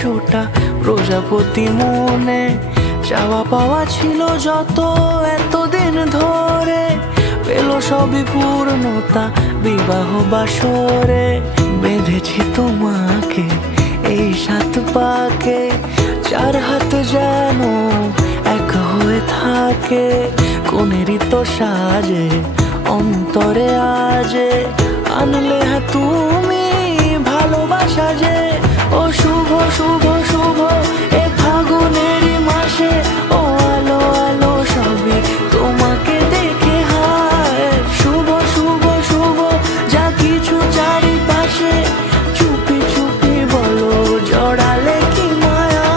100টা প্রজাপতি মনে, চাওয়া পাওয়া ছিল যত এতদিন ধরে, পেল সবই পূর্ণতা বিবাহ বাসরে। বেঁধেছি তোমাকে এই 7 পাকে, 4 হাত যেন এক হয়ে থাকে। কোনেরই তো সাজে অন্তরে আজে, আনলে হ্যাঁ তুমি ভালোবাসা যে। ও শুভ শুভ শুভ এ ফাগুনেরই মাসে, ও আলো আলো সবই তোমাকে দেখে হায়। শুভ শুভ শুভ যা কিছু চারিপাশে, চুপি চুপি বলো জড়ালে কি মায়া।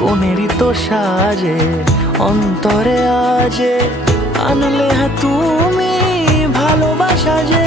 কোনেরই তো সাজে অন্তরে আজে, আনলে হ্যাঁ তুমি ভালোবাসা যে।